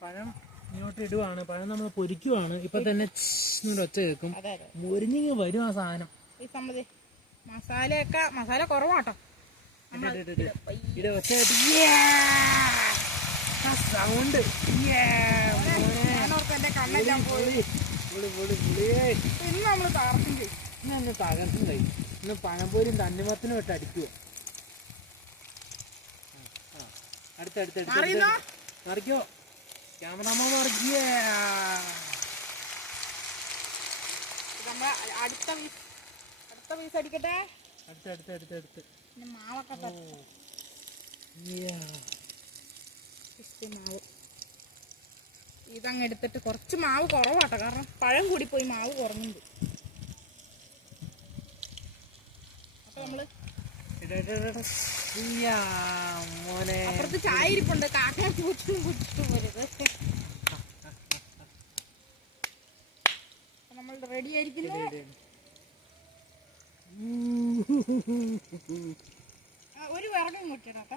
പഴം ഇങ്ങോട്ട് ഇടുവാണ്. പഴം നമ്മൾ പൊരിക്കുവാണ്. ഇപ്പൊ തന്നെ ഒച്ച കേൾക്കും. മുരിഞ്ഞിങ്ങ് വരും ആ സാധനം. മസാലയൊക്കെ മസാല കുറവാട്ടോ. സൗണ്ട്. ഇന്ന് നമ്മൾ തകർത്തിന്റെ ഇന്ന് പഴംപൊരിയും തന്നിമത്തിനും ഇട്ട് അടിക്കുക അടുത്തടുത്ത് മാറിയെന്നോ? മറിക്കോ. ക്യാമറമാൻ മറിക്കുക അടുത്ത അടുത്ത പീസ് അടിക്കട്ടെ. മാവൊക്കെ മാവ്. ഇതങ്ങ് എടുത്തിട്ട് കുറച്ച് മാവ് കുറവാട്ടോ. കാരണം പഴം കൂടി പോയി മാവ് കുറഞ്ഞുണ്ട്. അപ്പൊ നമ്മൾ അപ്പുറത്ത് ചായ ഇരിപ്പുണ്ട്. കാക്ക വരുത്. അപ്പൊ നമ്മൾ റെഡി ആയിരിക്കുന്നു? ഒരു വിറകും കൂട്ടിടാത്ത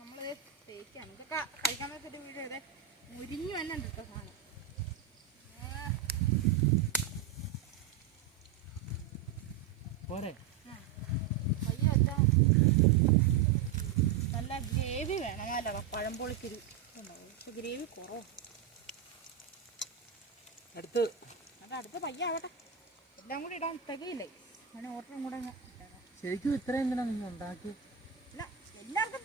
നമ്മൾ തേക്കാണ്. ഇതൊക്കെ കഴിക്കാൻ വെച്ചിട്ട് വീട് ഇതെ മുരിഞ്ഞു തന്നെ ഉണ്ട് കേട്ടോ സാധനം ആ, പോരെ? നല്ല ഗ്രേവി വേണം അല്ല പഴംപൊളിക്കൊരു. പക്ഷെ ഗ്രേവി കുറവ്. അടുത്ത്. അത് അടുത്ത പയ്യ ആവട്ടെ. എല്ലാം കൂടി ഇടാൻ തികയില്ലേ? അങ്ങനെ ഓർഡറും കൂടെ. ശരിക്കും ഇത്രയും എന്തിനാ നിങ്ങൾ ഉണ്ടാക്കി ഇല്ല എല്ലാവർക്കും